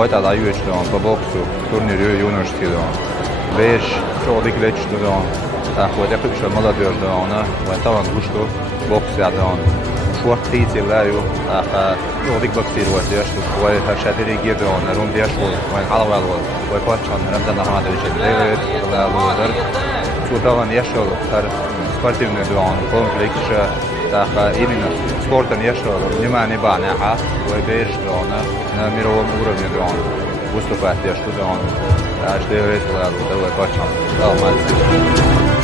Vajta da juočdon po boksu turnirju juniorskidon. Beş çoğudik leçdon. Tako da kıpşa молодеждон. Vajta gusto boksjadon. Шуарт тийтилаю. Çoğudik boksirovat yaşlı. Vay her şadiri girdon. Rum yaşlı. Vay halawal. Vay parçan Ramzan Ahmatović. Evet. Lalular. Tudavan yaşlı. Her спортивный дуан комплекс. Така именно спортом yaşlı. Внимание банаха. Vay beş дуана. На мировом уровне дуан. Выступать yaşlı дуан. Ажды результаты. Vay parçan. Almaz.